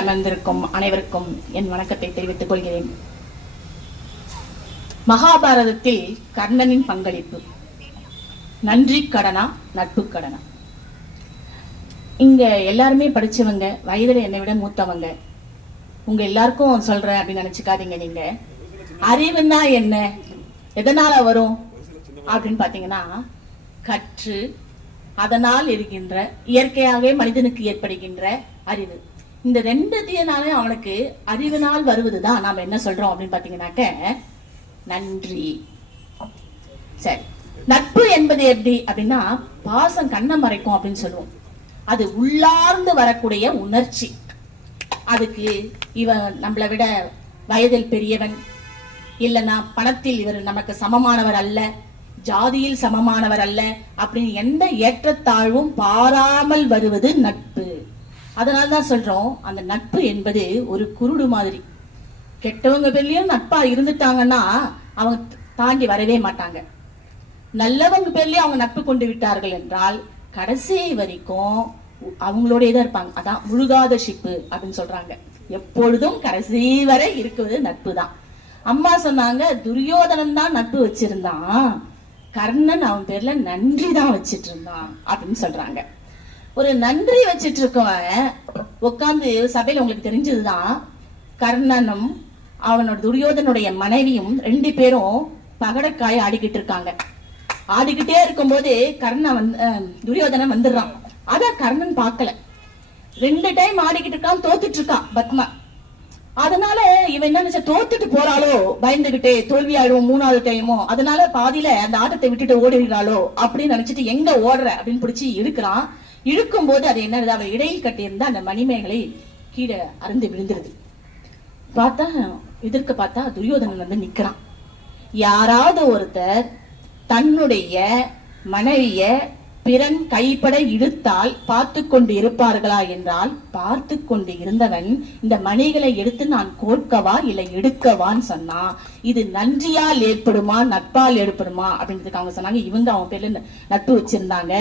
அமர்ந்திருக்கும் அனைவருக்கும் என் வணக்கத்தை தெரிவித்துக் கொள்கிறேன். மகாபாரதத்தில் கர்ணனின் பங்களிப்பு நன்றி கடனா நட்பு கடனா? இங்க எல்லாருமே படிச்சவங்க, வயதுல என்னை விட மூத்தவங்க. உங்க எல்லாருக்கும் சொல்றேன் அப்படின்னு நினைச்சுக்காதீங்க. நீங்க அறிவுன்னா என்ன, எதனால வரும் அப்படின்னு பாத்தீங்கன்னா, கற்று அதனால் இருக்கின்ற இயற்கையாகவே மனிதனுக்கு ஏற்படுகின்ற அறிவு. இந்த ரெண்டுத்தினாலே அவனுக்கு அறிவினால் வருவதுதான் நாம என்ன சொல்றோம் அப்படின்னு பாத்தீங்கன்னாக்க நன்றி. சரி, நட்பு என்பது எப்படி அப்படின்னா, பாசம் கண்ணை மறைக்கும் அப்படின்னு சொல்லுவோம். அது உள்ளார்ந்து வரக்கூடிய உணர்ச்சி. அதுக்கு இவன் நம்மளை விட வயதில் பெரியவன், இல்லைன்னா பணத்தில் இவர் நமக்கு சமமானவர் அல்ல, ஜாதியில் சமமானவர் அல்ல அப்படின்னு எந்த ஏற்றத்தாழ்வும் பாராமல் வருவது நட்பு. அதனால்தான் சொல்றோம், அந்த நட்பு என்பது ஒரு குருடு மாதிரி. கெட்டவங்க பேர்லயும் நட்பா இருந்துட்டாங்கன்னா அவங்க தாண்டி வரவே மாட்டாங்க. நல்லவங்க பேர்லயும் அவங்க நட்பு கொண்டு விட்டார்கள் என்றால் கடைசி வரைக்கும் அவங்களோடதான் இருப்பாங்க. அதான் முழுகாத ஷிப்பு அப்படின்னு சொல்றாங்க. எப்பொழுதும் கடைசி வரை இருக்குவது நட்பு தான். அம்மா சொன்னாங்க, துரியோதனன் தான் நட்பு வச்சிருந்தான், கர்ணன் அவன் பேர்ல நன்றி தான் வச்சிட்டு இருந்தான் அப்படின்னு சொல்றாங்க. ஒரு நன்றி வச்சிட்டு இருக்கவன் உட்கார்ந்து சபையில உங்களுக்கு தெரிஞ்சதுதான், கர்ணனும் அவனோட துரியோதனுடைய மனைவியும் 2 பேரும் பகடக்காய் ஆடிக்கிட்டு இருக்காங்க. ஆடிக்கிட்டே இருக்கும்போது துரியோதனன் வந்துடுறான். அத கர்ணன் பார்க்கல. 2 டைம் ஆடிக்கிட்டு இருக்கான், தோத்துட்டு இருக்கான் பத்மா. அதனால இவன் என்ன நினைச்ச, தோத்துட்டு போறாளோ பயந்துகிட்டே, தோல்வி ஆயிடுவோம் 3வது டைமோ, அதனால பாதியில அந்த ஆட்டத்தை விட்டுட்டு ஓடுகிறாளோ அப்படின்னு நினைச்சிட்டு எங்க ஓடுற அப்படின்னு பிடிச்சி இழுக்கிறான். இழுக்கும் போது அது என்ன, அவ இடையில் கட்டியிருந்த அந்த மணிமேகலை கீழே அருந்து விழுந்துருது. பார்த்தா எதிர்க்க பார்த்தா துரியோதனன் வந்து நிக்கிறான். யாராவது ஒருத்தர் தன்னுடைய மனைவிய பிறன் கைப்பட இழுத்தால் பார்த்து கொண்டு இருப்பார்களா என்றால், பார்த்து கொண்டு இருந்தவன் இந்த மணிகளை எடுத்து நான் கோர்க்கவா இல்லை எடுக்கவான்னு சொன்னா, இது நன்றியால் ஏற்படுமா நட்பால் ஏற்படுமா அப்படின்றதுக்கு அவங்க சொன்னாங்க, இவங்க அவன் பேர்ல நட்பு வச்சிருந்தாங்க,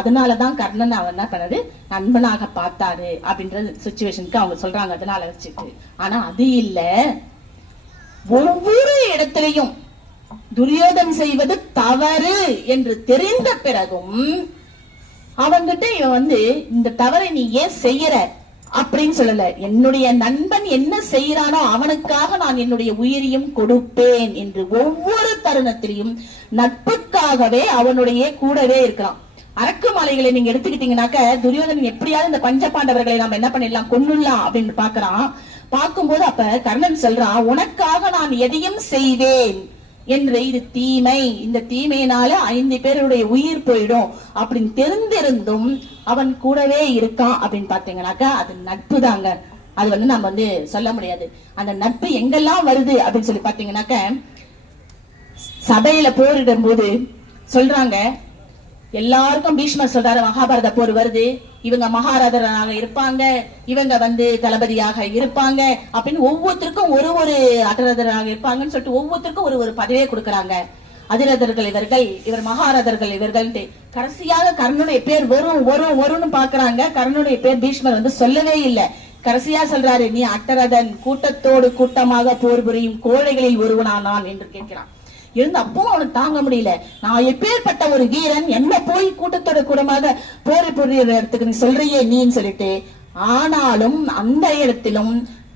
அதனாலதான் கர்ணன் அவன் என்ன பண்ணது நண்பனாக பார்த்தாரு அப்படின்ற சிச்சுவேஷனுக்கு அவங்க சொல்றாங்க. அதனால வச்சுட்டு, ஆனா அது இல்ல, ஒவ்வொரு இடத்திலையும் துரியோதன் செய்வது தவறு என்று தெரிந்த பிறகும் அவன்கிட்ட இவன் வந்து இந்த தவறை நீ ஏன் செய்யற அப்படின்னு சொல்லல. என்னுடைய நண்பன் என்ன செய்யறானோ அவனுக்காக நான் என்னுடைய உயிரையும் கொடுப்பேன் என்று ஒவ்வொரு தருணத்திலையும் நட்புக்காகவே அவனுடைய கூடவே இருக்கிறான். அரக்கு மாலைகளை நீங்க எடுத்துக்கிட்டீங்கன்னாக்க, துரியோதனன் எப்படியாவது இந்த பஞ்ச பாண்டவர்களை நாம என்ன பண்ணிடலாம், கொன்னுடலாம் அப்படின்னு பாக்குறான். பார்க்கும்போது அப்ப கர்ணன் சொல்றான், உனக்காக நான் எதையும் செய்வேன் என்று, இது தீமை, இந்த தீமையினால 5 பேருடைய உயிர் போயிடும் அப்படின்னு தெரிந்திருந்தும் அவன் கூடவே இருக்கான் அப்படின்னு பாத்தீங்கன்னாக்கா அது நட்பு தாங்க. அது வந்து நம்ம வந்து சொல்ல முடியாது. அந்த நட்பு எங்கெல்லாம் வருது அப்படின்னு சொல்லி பாத்தீங்கன்னாக்க, சபையில போரிடும் போது சொல்றாங்க, எல்லாருக்கும் பீஷ்மர் சொல்றாரு, மகாபாரத போர் வருது, இவங்க மகாரதராக இருப்பாங்க, இவங்க வந்து தளபதியாக இருப்பாங்க அப்படின்னு ஒவ்வொருத்தருக்கும் ஒரு அட்டரதராக இருப்பாங்கன்னு சொல்லிட்டு ஒவ்வொருத்தருக்கும் ஒரு பதவியே கொடுக்கறாங்க. அதிரதர்கள் இவர்கள், இவர் மகாரதர்கள் இவர்கள். கடைசியாக கர்ணனுடைய பேர் வரும்னு பாக்குறாங்க. கர்ணனுடைய பேர் பீஷ்மர் வந்து சொல்லவே இல்லை. கடைசியா சொல்றாரு, நீ அட்டரதன், கூட்டத்தோடு கூட்டமாக போர் புரியும் கோழைகளில் ஒருவனானான் என்று கேட்கிறான். இருந்து அப்பவும் அவனுக்கு தாங்க முடியல. நான் எப்பேற்பட்ட ஒரு வீரன், என்ன போய் கூட்டத்தோட கூடமாக போரை புரியுற இடத்துக்கு நீ சொல்றியே நீன்னு சொல்லிட்டு, ஆனாலும் அந்த இடத்திலும்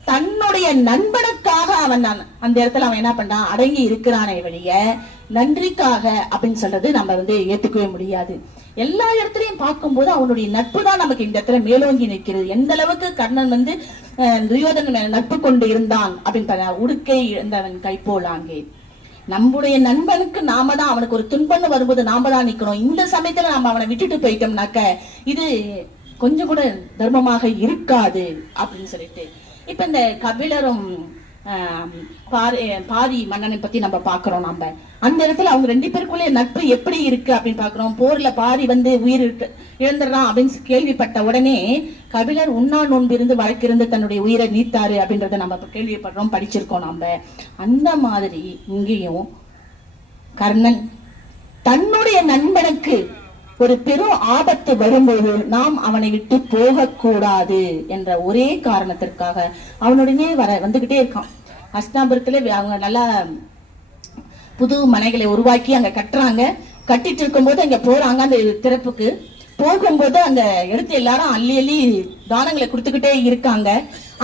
தன்னுடைய நண்பனுக்காக அவன் அந்த இடத்துல அவன் என்ன பண்றான், அடங்கி இருக்கிறானே வழிய நன்றிக்காக அப்படின்னு சொல்றது நம்ம வந்து ஏத்துக்கவே முடியாது. எல்லா இடத்துலயும் பார்க்கும்போது அவனுடைய நட்பு தான் நமக்கு இந்த இடத்துல மேலோங்கி நிற்கிறது. எந்த அளவுக்கு கர்ணன் வந்து துரியோதனன் நட்பு கொண்டு இருந்தான் அப்படின்னு, உடுக்கை இழந்தவன் கைப்போலாங்கே. நம்முடைய நண்பனுக்கு நாம தான், அவனுக்கு ஒரு துன்பம்னு வரும்போது நாம தான் நிக்கணும். இந்த சமயத்துல நம்ம அவனை விட்டுட்டு போயிட்டோம்னாக்க இது கொஞ்சம் கூட தர்மமாக இருக்காது அப்படின்னு சொல்லிட்டு, இப்ப இந்த கபிலரும் பாரி மன்னனை பத்தி நம்ம பாக்குறோம். நம்ம அந்த இடத்துல அவங்க 2 பேருக்குள்ளே நட்பு எப்படி இருக்கு அப்படின்னு பாக்குறோம். போர்ல பாரி வந்து உயிர் இழந்துடுறான் அப்படின்னு கேள்விப்பட்ட உடனே கபிலர் உண்ணா நோன்பிருந்து வழக்கிருந்து தன்னுடைய உயிரை நீத்தாரு அப்படின்றத நம்ம கேள்விப்படுறோம், படிச்சிருக்கோம் நம்ம. அந்த மாதிரி இங்கேயும் கர்ணன் தன்னுடைய நண்பனுக்கு ஒரு பெரும் ஆபத்து வரும்போது நாம் அவனை விட்டு போகக்கூடாது என்ற ஒரே காரணத்திற்காக அவனுடனே வந்துகிட்டே இருக்கான். ஹஸ்தினாபுரத்துல அவங்க நல்லா புது மனைகளை உருவாக்கி அங்க கட்டுறாங்க. கட்டிட்டு இருக்கும்போது அங்க போறாங்க. அந்த திறப்புக்கு போகும்போது அந்த இடத்துல எல்லாரும் அள்ளி அள்ளி தானங்களை கொடுத்துக்கிட்டே இருக்காங்க.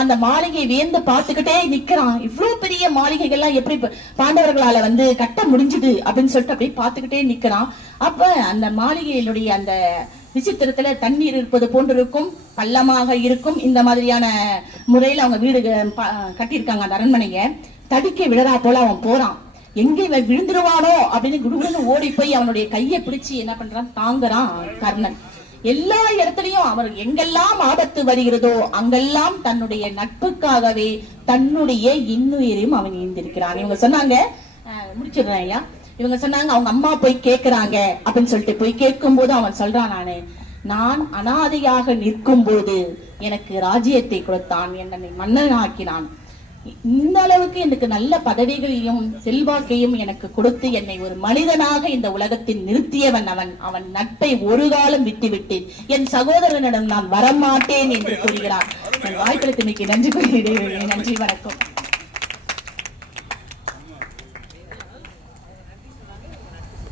அந்த மாளிகை வியந்து பார்த்துக்கிட்டே நிக்கிறான். இவ்வளவு பெரிய மாளிகைகள்லாம் எப்படி பாண்டவர்களால கட்ட முடிஞ்சுது அப்படின்னு சொல்லிட்டு அப்படியே பார்த்துக்கிட்டே நிக்கிறான். அப்ப அந்த மாளிகையினுடைய அந்த விசித்திரத்துல தண்ணீர் இருப்பது போன்று இருக்கும், பள்ளமாக இருக்கும். இந்த மாதிரியான முறையில அவங்க வீடு கட்டியிருக்காங்க. அந்த அரண்மனைய தடிக்க விழறா போல அவன் போறான். எங்க இவன் விழுந்துருவானோ அப்படின்னு குடுகுடுன்னு ஓடி போய் அவனுடைய கையை பிடிச்சு என்ன பண்றான், தாங்குறான் கர்ணன். எல்லா இடத்துலயும் அவர் எங்கெல்லாம் ஆபத்து வருகிறதோ அங்கெல்லாம் தன்னுடைய நட்புக்காகவே தன்னுடைய இன்னுயிரையும் அவன் ஈந்திருக்கிறான். இவங்க சொன்னாங்க, முடிச்சிடுறேன் ஐயா, இவங்க சொன்னாங்க அவங்க அம்மா போய் கேக்குறாங்க அப்படின்னு சொல்லிட்டு போய் கேட்கும் போது அவன் சொல்றான், நான் அனாதையாக நிற்கும் போது எனக்கு ராஜ்யத்தை கொடுத்தான், என்னை மன்னன் ஆக்கினான். இந்த அளவுக்கு எனக்கு நல்ல பதவிகளையும் செல்வாக்கையும் எனக்கு கொடுத்து என்னை ஒரு மனிதனாக இந்த உலகத்தில் நிறுத்தியவன் அவன் நட்பை ஒரு காலம் விட்டுவிட்டேன், என் சகோதரனிடம் நான் வரமாட்டேன் என்று கூறுகிறார். வாய்ப்பளித்தமைக்கு நன்றி கூறுகிறேன். நன்றி, வணக்கம்.